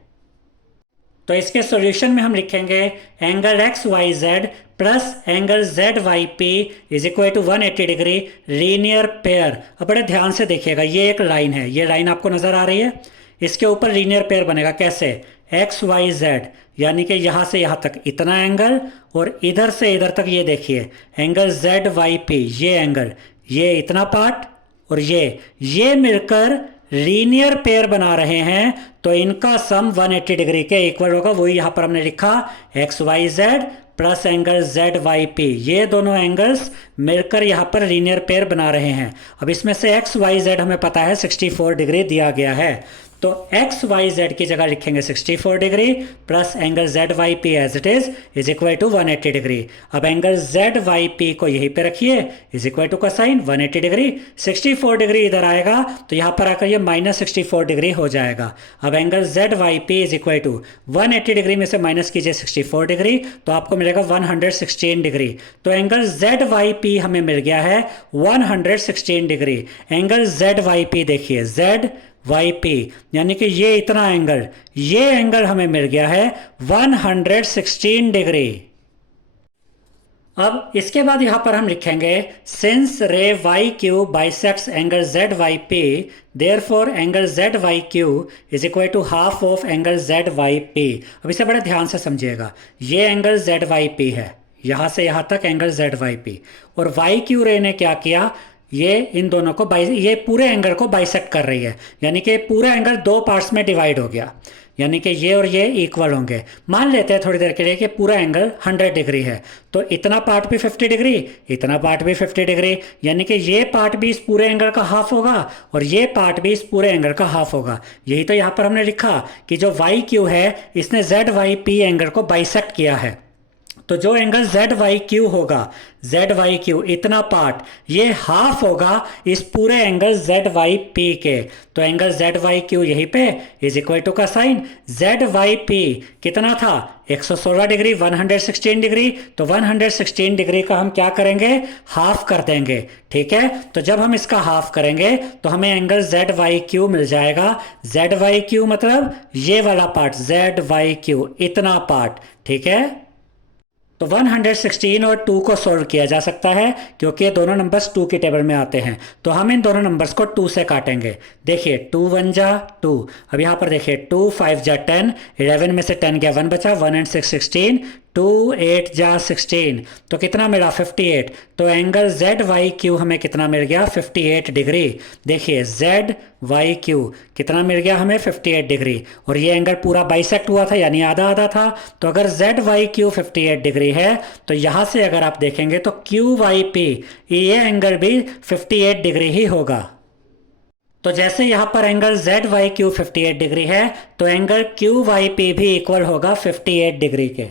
तो इसके सॉल्यूशन में हम लिखेंगे angle X Y Z plus angle Z Y P is equal to 180 degree linear pair. अब बड़े ध्यान से देखिएगा, ये एक लाइन है, ये लाइन आपको नजर आ रही है, इसके ऊपर लीनियर पेयर बनेगा। कैसे, एक्स वाई जेड, यानी कि यहां से यहां तक इतना एंगल और इधर से इधर तक ये देखिए एंगल जेड वाई पी, ये एंगल, ये इतना पार्ट और ये मिलकर लीनियर पेयर बना रहे हैं, तो इनका सम 180 डिग्री के इक्वल होगा। वही यहां पर हमने लिखा X Y Z plus angle Z Y P, ये दोनों एंगल्स मिलकर यहां पर लीनियर पेयर बना रहे हैं। अब इसमें से एक्स वाई जेड हमें पता है 64 डिग्री दिया गया है, तो एक्स वाई जेड की जगह लिखेंगे 64 degree plus angle Z Y P as it is equal to 180 degree. अब एंगल जेड वाई पी को यहीं पे रखिए, इज इक्वल टू का साइन 180 डिग्री। 64 डिग्री इधर आएगा तो यहां पर आकर ये माइनस 64 डिग्री हो जाएगा। अब angle Z Y P is equal to 180 degree में से माइनस कीजिए 64 डिग्री तो आपको मिलेगा 116 डिग्री। तो एंगल जेड वाई पी हमें मिल गया है 116 degree. Angle Z Y P देखिए, जेड वाई पी, यानी कि ये इतना एंगल, ये एंगल हमें मिल गया है 116 डिग्री। अब इसके बाद यहां पर हम लिखेंगे since ray Y Q bisects angle Z Y P, therefore angle Z Y Q is equal to half of angle Z Y P. अब इसे बड़े ध्यान से समझिएगा, ये एंगल जेड वाई पी है, यहां से यहां तक एंगल जेड वाई पी, और वाई क्यू रे ने क्या किया, ये इन दोनों को ये पूरे एंगल को बाइसेक्ट कर रही है, यानी कि पूरा एंगल दो पार्ट्स में डिवाइड हो गया, यानी कि ये और ये इक्वल होंगे। मान लेते हैं थोड़ी देर के लिए कि पूरा एंगल 100 डिग्री है, तो इतना पार्ट भी 50 डिग्री, इतना पार्ट भी 50 डिग्री, यानी कि ये पार्ट भी इस पूरे एंगल का हाफ होगा और ये पार्ट भी इस पूरे एंगल का हाफ होगा। यही तो यहाँ पर हमने लिखा कि जो वाई क्यू है इसने जेड वाई पी एंगल को बाइसेक्ट किया है। तो जो एंगल जेड वाई क्यू होगा, जेड वाई क्यू इतना पार्ट, ये हाफ होगा इस पूरे एंगल जेड वाई पी के। तो एंगल जेड वाई क्यू यहीं पे इज इक्वल टू का साइन जेड वाई पी कितना था 116 डिग्री, 116 डिग्री, तो 116 डिग्री का हम क्या करेंगे, हाफ कर देंगे। ठीक है, तो जब हम इसका हाफ करेंगे तो हमें एंगल जेड वाई क्यू मिल जाएगा। जेड वाई क्यू मतलब ये वाला पार्ट, जेड वाई क्यू इतना पार्ट। ठीक है, तो 116 और 2 को सोल्व किया जा सकता है क्योंकि ये दोनों नंबर्स 2 की टेबल में आते हैं। तो हम इन दोनों नंबर्स को 2 से काटेंगे। देखिए 2 1 जा 2, अब यहाँ पर देखिए 2 5 जा 10, 11 में से 10 गया 1 बचा, 1 and 6 16, 2 8 जा 16, तो कितना मिला 58। तो एंगल जेड वाई क्यू हमें कितना मिल गया 58 डिग्री। देखिए जेड वाई क्यू कितना मिल गया हमें 58 डिग्री, और ये एंगल पूरा बाइसेक्ट हुआ था यानी आधा आधा था। तो अगर जेड वाई क्यू 58 डिग्री है तो यहां से अगर आप देखेंगे तो क्यू वाई पी ये एंगल भी 58 डिग्री ही होगा। तो जैसे यहां पर angle Z Y Q 58 degree है तो एंगल क्यू वाई पी भी इक्वल होगा 58 डिग्री के।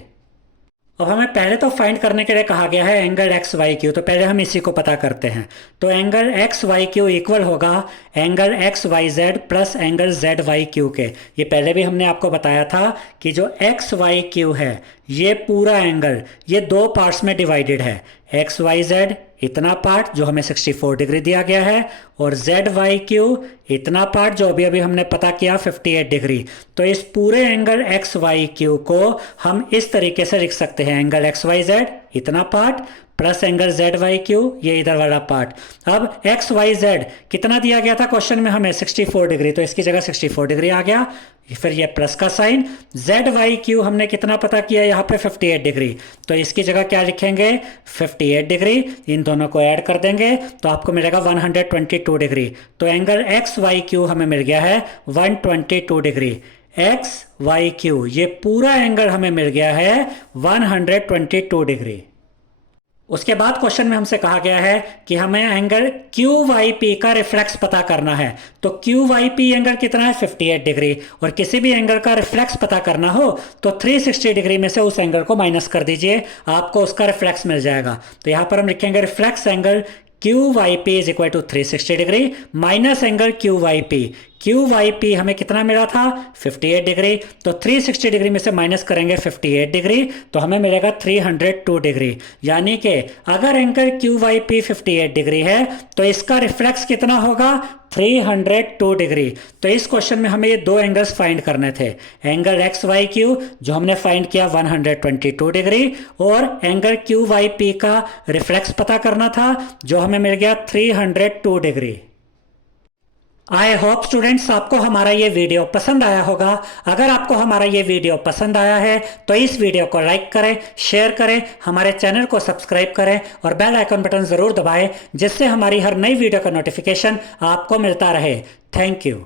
अब हमें पहले तो फाइंड करने के लिए कहा गया है एंगल एक्स वाई क्यू, तो पहले हम इसी को पता करते हैं। तो angle X Y Q equal होगा angle X Y Z plus angle Z Y Q के। ये पहले भी हमने आपको बताया था कि जो एक्स वाई क्यू है ये पूरा एंगल ये दो पार्ट्स में डिवाइडेड है, एक्स वाई जेड इतना पार्ट जो हमें 64 डिग्री दिया गया है, और जेड वाई क्यू इतना पार्ट जो अभी अभी हमने पता किया 58 डिग्री। तो इस पूरे एंगल एक्स वाई क्यू को हम इस तरीके से लिख सकते हैं, एंगल एक्स वाई जेड इतना part plus angle Z Y Q ये इधर वाला पार्ट। अब एक्स वाई जेड कितना दिया गया था क्वेश्चन में हमें 64 डिग्री, तो इसकी जगह 64 डिग्री आ गया, फिर ये प्लस का साइन। जेड वाई क्यू हमने कितना पता किया यहाँ पे 58 डिग्री, तो इसकी जगह क्या लिखेंगे 58 डिग्री, इन दोनों को ऐड कर देंगे तो आपको मिलेगा 122 डिग्री। तो एंगल एक्स वाई क्यू हमें मिल गया है 122 डिग्री। एक्स वाई क्यू ये पूरा एंगल हमें मिल गया है 122 डिग्री। उसके बाद क्वेश्चन में हमसे कहा गया है कि हमें एंगल क्यू वाई पी का रिफ्लेक्स पता करना है। तो क्यू वाई पी एंगल कितना है 58 डिग्री, और किसी भी एंगल का रिफ्लेक्स पता करना हो तो 360 डिग्री में से उस एंगल को माइनस कर दीजिए, आपको उसका रिफ्लेक्स मिल जाएगा। तो यहां पर हम लिखेंगे reflex angle Q Y P is equal to 360 degree minus angle Q Y P. Q Y P हमें कितना मिला था 58 डिग्री, तो 360 डिग्री में से माइनस करेंगे 58 डिग्री तो हमें मिलेगा 302 डिग्री। यानी कि अगर angle Q Y P 58 degree है तो इसका रिफ्लेक्स कितना होगा 302 डिग्री। तो इस क्वेश्चन में हमें ये दो एंगल्स फाइंड करने थे, एंगल एक्स वाई क्यू जो हमने फाइंड किया 122 डिग्री, और एंगल क्यू वाई पी का रिफ्लेक्स पता करना था जो हमें मिल गया 302 डिग्री। आई होप स्टूडेंट्स आपको हमारा ये वीडियो पसंद आया होगा। अगर आपको हमारा ये वीडियो पसंद आया है तो इस वीडियो को लाइक करें, शेयर करें, हमारे चैनल को सब्सक्राइब करें और बेल आइकन बटन ज़रूर दबाएं जिससे हमारी हर नई वीडियो का नोटिफिकेशन आपको मिलता रहे। Thank you.